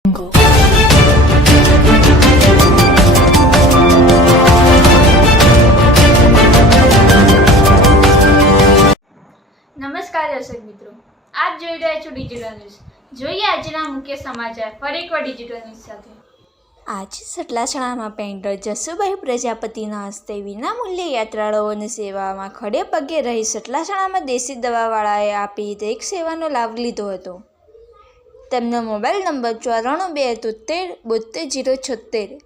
નમસ્કાર દર્શક મિત્રો, આપ જોઈ રહ્યા છો ડિજિટલ ન્યૂઝ. જોઈએ આજના મુખ્ય સમાચાર ફરી એકવાર ડિજિટલ ન્યૂઝ સાથે. આજે સતલાસણામાં પેઇન્ટર જસુભાઈ પ્રજાપતિના હસ્તે વિનામૂલ્યે યાત્રાળુઓની સેવામાં ખડે પગે રહી સતલાસણામાં દેશી દવાવાળાએ આપી એક સેવાનો લાભ લીધો હતો. તેમનો મોબાઈલ નંબર 9427720076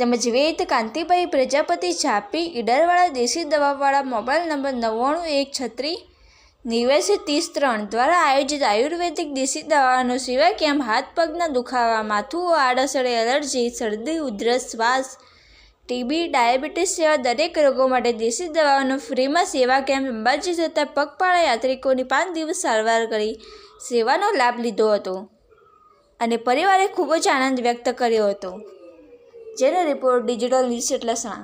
તેમજ વેદ કાંતિભાઈ પ્રજાપતિ ઝાપી ઈડરવાળા દેશી દવાવાળા મોબાઈલ નંબર 9913693033 દ્વારા આયોજિત આયુર્વેદિક દેશી દવાઓનો સેવા કેમ્પ હાથ પગના દુખાવા, માથું, આડઅસર, એલર્જી, શરદી, ઉધરસ, શ્વાસ, ટીબી, ડાયાબિટીસ જેવા દરેક રોગો માટે દેશી દવાઓનો ફ્રીમાં સેવા કેમ્પ અંબાજી જતા પગપાળા યાત્રિકોની 5 દિવસ સારવાર કરી સેવાનો લાભ લીધો હતો અને પરિવારે ખૂબ જ આનંદ વ્યક્ત કર્યો હતો. જેનો રિપોર્ટ ડિજિટલ ન્યૂઝ સતલાસણા.